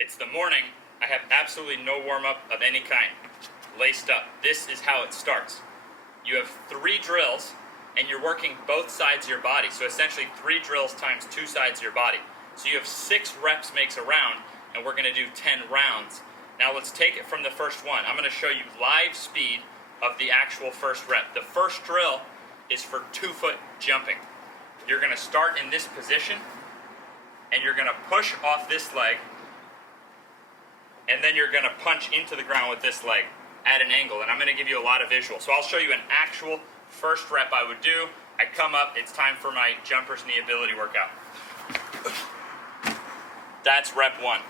It's the morning. I have absolutely no warm-up of any kind. Laced up. This is how it starts. You have 3 drills, and you're working both sides of your body. So essentially 3 drills times 2 sides of your body. So you have 6 reps makes a round, and we're going to do 10 rounds. Now let's take it from the first one. I'm going to show you live speed of the actual first rep. The first drill is for 2-foot jumping. You're going to start in this position, and you're going to push off this leg, and then you're going to punch into the ground with this leg at an angle, and I'm going to give you a lot of visual. So I'll show you an actual first rep I would do. I come up, it's time for my jumper's knee ability workout. That's rep 1.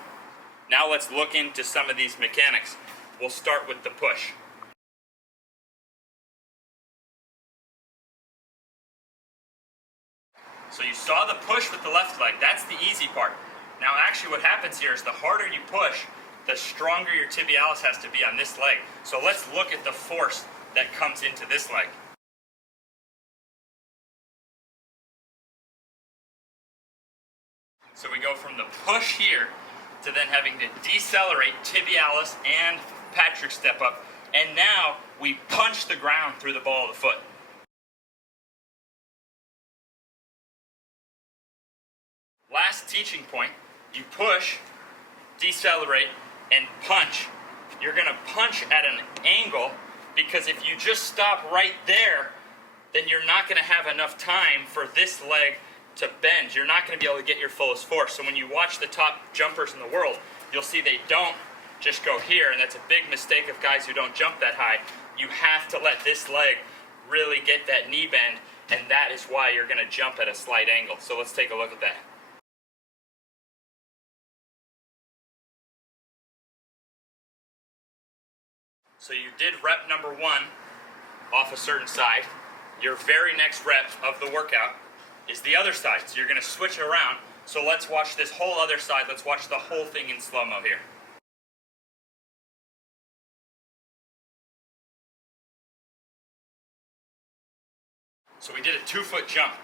Now let's look into some of these mechanics. We'll start with the push. So you saw the push with the left leg. That's the easy part. Now actually what happens here is the harder you push, the stronger your tibialis has to be on this leg. So let's look at the force that comes into this leg. So we go from the push here to then having to decelerate tibialis and Patrick step up, and now we punch the ground through the ball of the foot. Last teaching point, you push, decelerate, and punch. You're going to punch at an angle, because if you just stop right there, then you're not going to have enough time for this leg to bend. You're not going to be able to get your fullest force. So when you watch the top jumpers in the world, you'll see they don't just go here, and that's a big mistake of guys who don't jump that high. You have to let this leg really get that knee bend, and that is why you're going to jump at a slight angle. So let's take a look at that. So you did rep number 1 off a certain side. Your very next rep of the workout is the other side. So you're going to switch it around. So let's watch this whole other side. Let's watch the whole thing in slow-mo here. So we did a 2-foot jump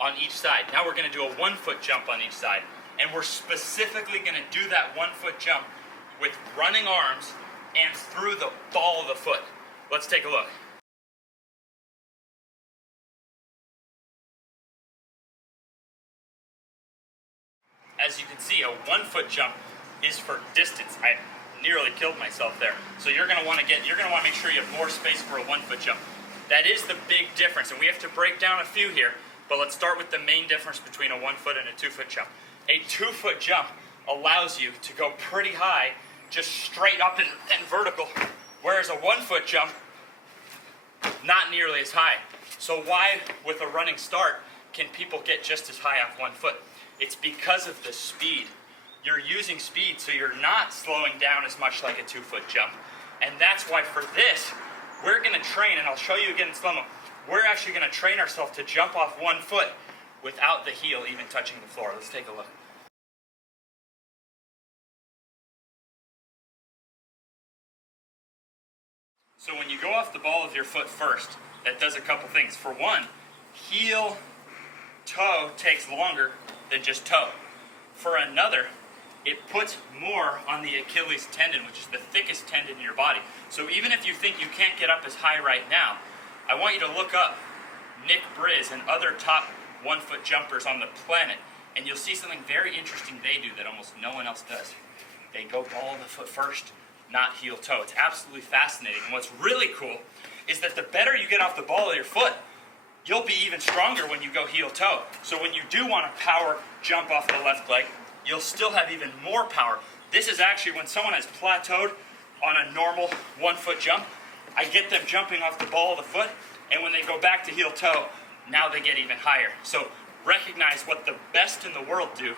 on each side. Now we're going to do a 1-foot jump on each side. And we're specifically going to do that 1-foot jump with running arms and through the ball of the foot. Let's take a look. As you can see, a 1-foot jump is for distance. I nearly killed myself there. So you're going to want to make sure you have more space for a 1-foot jump. That is the big difference, and we have to break down a few here, but let's start with the main difference between a 1-foot and a 2-foot jump. A 2-foot jump allows you to go pretty high, just straight up and vertical, whereas a 1-foot jump, not nearly as high. So why, with a running start, can people get just as high off 1 foot? It's because of the speed. You're using speed, so you're not slowing down as much like a 2-foot jump. And that's why for this, we're going to train, and I'll show you again in slow-mo, we're actually going to train ourselves to jump off 1 foot without the heel even touching the floor. Let's take a look. So when you go off the ball of your foot first, that does a couple things. For one, heel, toe takes longer than just toe. For another, it puts more on the Achilles tendon, which is the thickest tendon in your body. So even if you think you can't get up as high right now, I want you to look up Nick Briz and other top 1-foot jumpers on the planet, and you'll see something very interesting they do that almost no one else does. They go ball of the foot first, not heel toe. It's absolutely fascinating. And what's really cool is that the better you get off the ball of your foot, you'll be even stronger when you go heel toe. So when you do want to power jump off the left leg, you'll still have even more power. This is actually when someone has plateaued on a normal 1-foot jump, I get them jumping off the ball of the foot, and when they go back to heel toe, now they get even higher. So recognize what the best in the world do,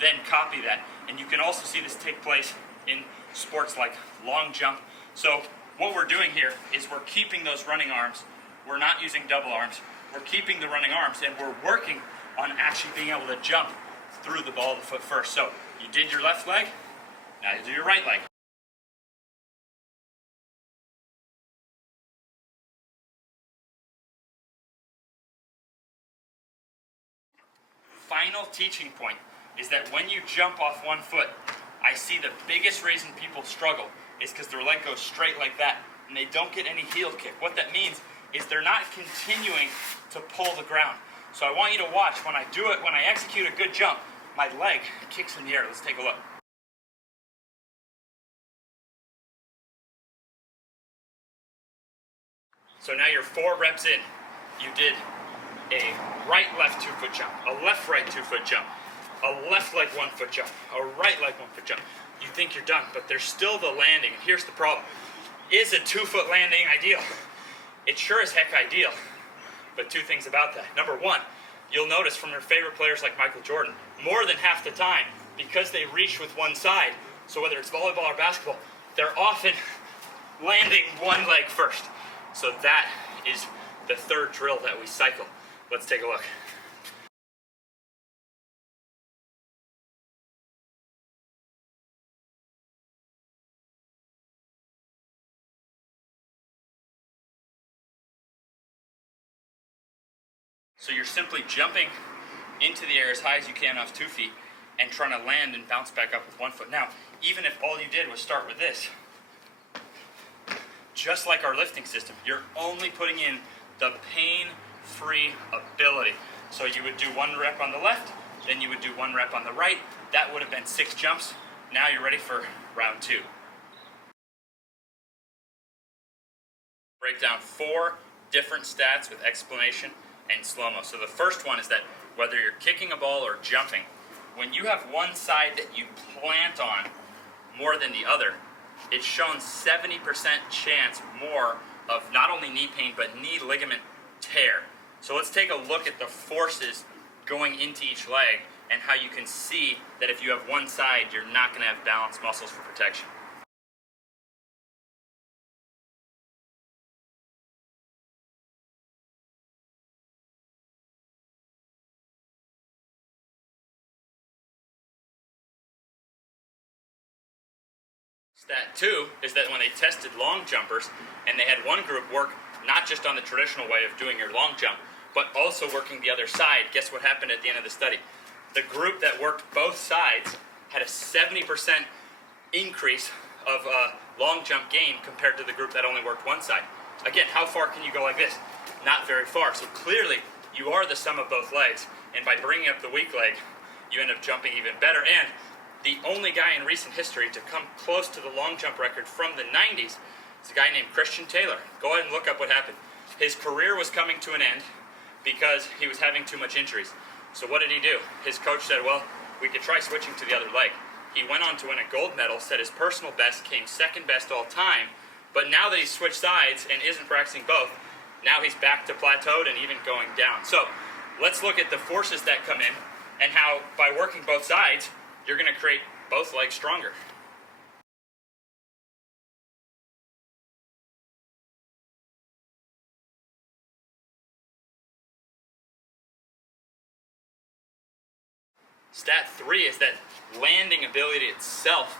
then copy that. And you can also see this take place in sports like long jump. So what we're doing here is we're keeping those running arms. We're not using double arms. We're keeping the running arms, and we're working on actually being able to jump through the ball of the foot first. So you did your left leg, now you do your right leg. Final teaching point is that when you jump off 1 foot, I see the biggest reason people struggle is because their leg goes straight like that, and they don't get any heel kick. What that means is they're not continuing to pull the ground. So I want you to watch when I do it, when I execute a good jump, my leg kicks in the air. Let's take a look. So now you're 4 reps in. You did a right-left 2-foot jump, a left-right 2-foot jump, a left leg 1-foot jump, a right leg 1-foot jump. You think you're done, but there's still the landing. And here's the problem. Is a 2-foot landing ideal? It's sure as heck ideal, but 2 things about that. Number 1, you'll notice from your favorite players like Michael Jordan, more than half the time, because they reach with one side, so whether it's volleyball or basketball, they're often landing one leg first. So that is the 3rd drill that we cycle. Let's take a look. So you're simply jumping into the air as high as you can off 2 feet and trying to land and bounce back up with 1 foot. Now, even if all you did was start with this, just like our lifting system, you're only putting in the pain-free ability. So you would do 1 rep on the left, then you would do 1 rep on the right. That would have been 6 jumps. Now you're ready for round 2. Break down 4 different stats with explanation and slow-mo. So the first one is that whether you're kicking a ball or jumping, when you have one side that you plant on more than the other, it's shown 70% chance more of not only knee pain, but knee ligament tear. So let's take a look at the forces going into each leg and how you can see that if you have one side, you're not going to have balanced muscles for protection. Stat 2 is that when they tested long jumpers and they had one group work not just on the traditional way of doing your long jump, but also working the other side, guess what happened at the end of the study? The group that worked both sides had a 70% increase of long jump gain compared to the group that only worked one side. Again, how far can you go like this? Not very far. So clearly, you are the sum of both legs, and by bringing up the weak leg, you end up jumping even better. And the only guy in recent history to come close to the long jump record from the 90s is a guy named Christian Taylor. Go ahead and look up what happened. His career was coming to an end because he was having too much injuries. So what did he do? His coach said, well, we could try switching to the other leg. He went on to win a gold medal, said his personal best came 2nd best all time, but now that he's switched sides and isn't practicing both, now he's back to plateaued and even going down. So let's look at the forces that come in and how by working both sides, you're going to create both legs stronger. Stat 3 is that landing ability itself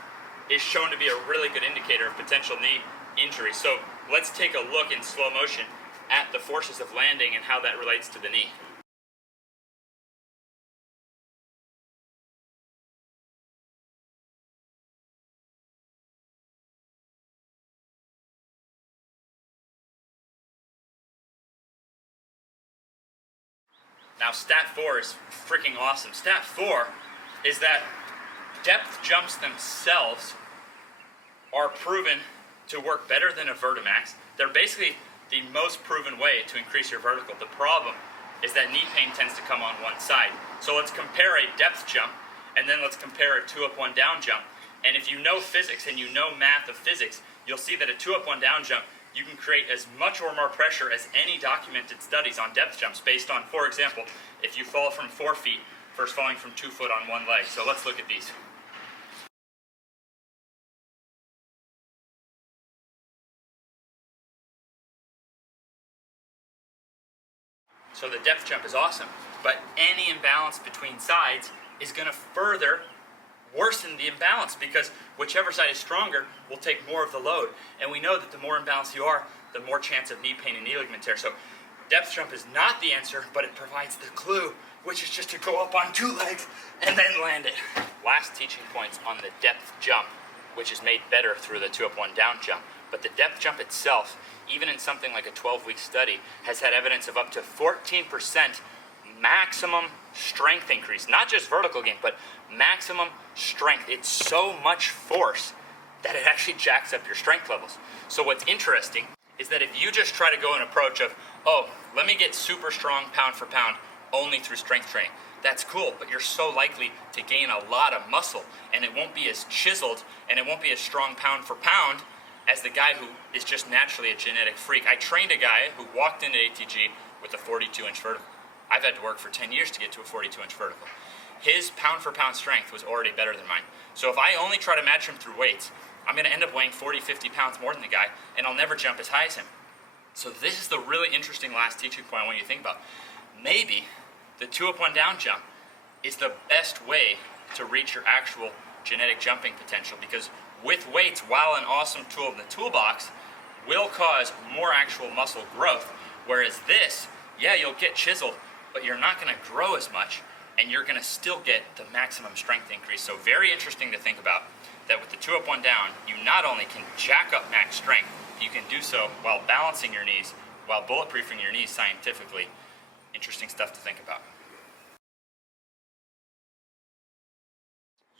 is shown to be a really good indicator of potential knee injury. So let's take a look in slow motion at the forces of landing and how that relates to the knee. Now, stat 4 is freaking awesome. Stat 4 is that depth jumps themselves are proven to work better than a Vertimax. They're basically the most proven way to increase your vertical. The problem is that knee pain tends to come on one side. So let's compare a depth jump, and then let's compare a 2-up, 1-down jump. And if you know physics and you know math of physics, you'll see that a 2-up, 1-down jump, you can create as much or more pressure as any documented studies on depth jumps based on, for example, if you fall from 4 feet versus falling from 2 foot on one leg. So let's look at these. So the depth jump is awesome, but any imbalance between sides is going to further worsen the imbalance because whichever side is stronger will take more of the load. And we know that the more imbalanced you are, the more chance of knee pain and knee ligament tear. So depth jump is not the answer, but it provides the clue, which is just to go up on 2 legs and then land it. last teaching points on the depth jump, which is made better through the 2 up, 1 down jump. But the depth jump itself, even in something like a 12-week study, has had evidence of up to 14% maximum strength increase. Not just vertical gain, but maximum strength. It's so much force that it actually jacks up your strength levels. So what's interesting is that if you just try to go an approach of, oh, let me get super strong pound for pound only through strength training, that's cool, but you're so likely to gain a lot of muscle, and it won't be as chiseled, and it won't be as strong pound for pound as the guy who is just naturally a genetic freak. I trained a guy who walked into ATG with a 42-inch vertical. I've had to work for 10 years to get to a 42-inch vertical. His pound for pound strength was already better than mine. So if I only try to match him through weights, I'm going to end up weighing 40, 50 pounds more than the guy, and I'll never jump as high as him. So this is the really interesting last teaching point I want you to think about. Maybe the 2 up, 1 down jump is the best way to reach your actual genetic jumping potential, because with weights, while an awesome tool in the toolbox, will cause more actual muscle growth, whereas this, yeah, you'll get chiseled, but you're not going to grow as much, and you're going to still get the maximum strength increase. So very interesting to think about that with the 2 up, 1 down, you not only can jack up max strength, you can do so while balancing your knees, while bulletproofing your knees scientifically. Interesting stuff to think about.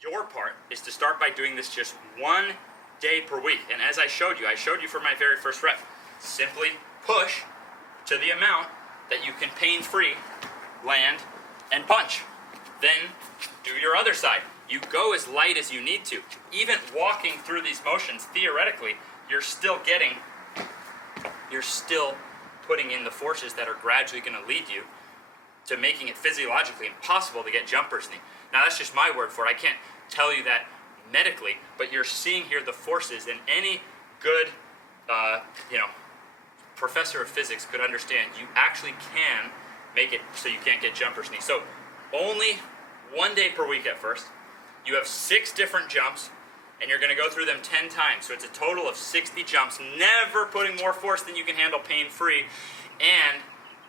Your part is to start by doing this just 1 day per week. And as I showed you for my very first rep. Simply push to the amount that you can pain-free land and punch. Then do your other side. You go as light as you need to. Even walking through these motions, theoretically, you're still putting in the forces that are gradually going to lead you to making it physiologically impossible to get jumper's knee. Now that's just my word for it. I can't tell you that medically, but you're seeing here the forces, and any good professor of physics could understand you actually can make it so you can't get jumper's knee. So only 1 day per week at first. You have 6 different jumps, and you're going to go through them 10 times. So it's a total of 60 jumps, never putting more force than you can handle pain-free, and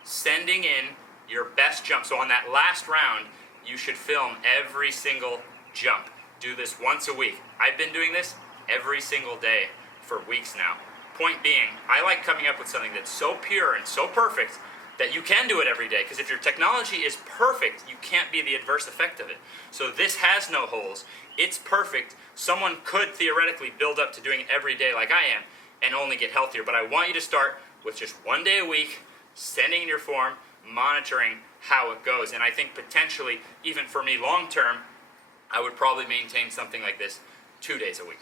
sending in your best jump. So on that last round, you should film every single jump. Do this once a week. I've been doing this every single day for weeks now. Point being, I like coming up with something that's so pure and so perfect that you can do it every day, because if your technology is perfect, you can't be the adverse effect of it. So this has no holes. It's perfect. Someone could theoretically build up to doing it every day like I am and only get healthier, but I want you to start with just 1 day a week, sending in your form, monitoring how it goes. And I think potentially, even for me long term, I would probably maintain something like this 2 days a week.